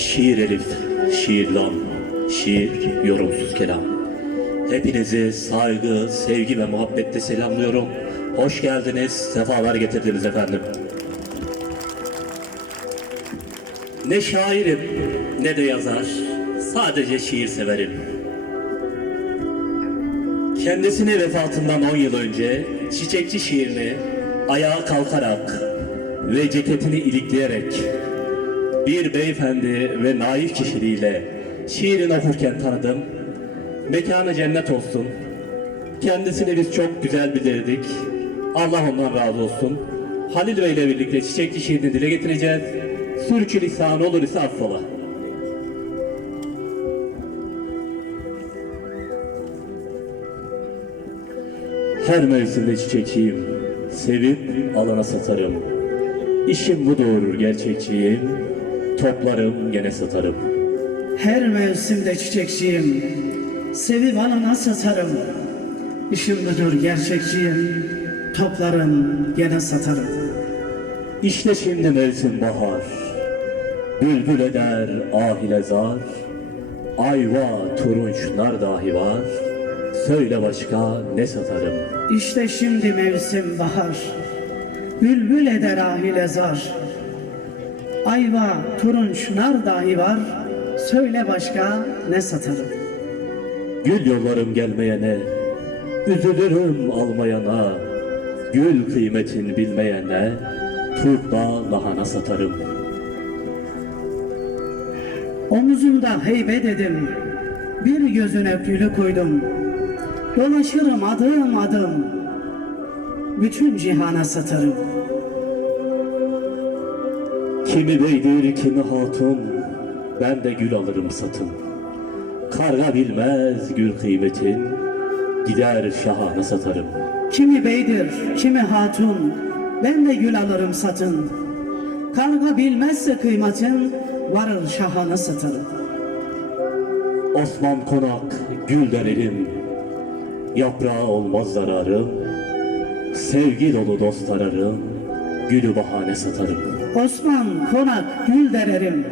Şiir elif, şiir lam, şiir yorumsuz kelam. Hepinizi saygı, sevgi ve muhabbetle selamlıyorum. Hoş geldiniz, sefalar getirdiniz efendim. Ne şairim, ne de yazar, sadece şiir severim. Kendisine vefatından 10 yıl önce çiçekçi şiirini ayağa kalkarak ve ceketini ilikleyerek bir beyefendi ve naif kişiliğiyle şiirini okurken tanıdım. Mekanı cennet olsun. Kendisini biz çok güzel bilirdik. Allah ondan razı olsun. Halil Bey ile birlikte çiçekçi şiirini dile getireceğiz. Sürçülisan olur ise affola. Her mevsimde çiçekçiyim. Sevip alana satarım. İşim budur gerçekçiyim. Toplarım gene satarım. Her mevsimde çiçekçiyim. Sevip alana satarım. İşim budur gerçekçiyim. Toplarım gene satarım. İşte şimdi mevsim bahar. Bülbül eder ahile zar. Ayva, turunç, nar dahi var. Söyle başka ne satarım? İşte şimdi mevsim bahar. Bülbül eder ahile zar. Ayva, turunç, nar dahi var. Söyle başka ne satarım? Gül yollarım gelmeyene, üzülürüm almayana, gül kıymetin bilmeyene, turpla lahana satarım. Omuzumda heybet edim, bir gözüne gülü koydum. Dolaşırım adım adım, bütün cihana satarım. Kimi beydir, kimi hatun, ben de gül alırım satın. Karga bilmez gül kıymetin, gider şahana satarım. Kimi beydir, kimi hatun, ben de gül alırım satın. Karga bilmezse kıymatın, varır şahana satarım. Osman konak, gül denerim, yaprağı olmaz zararım. Sevgi dolu dost ararım, gülü bahane satarım. Osman konak gül dererim,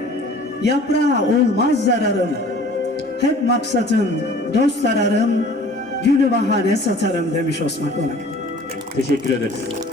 yaprağı olmaz zararım. Hep maksatın dost ararım, gülü bahane satarım demiş Osman Konak. Teşekkür ederiz.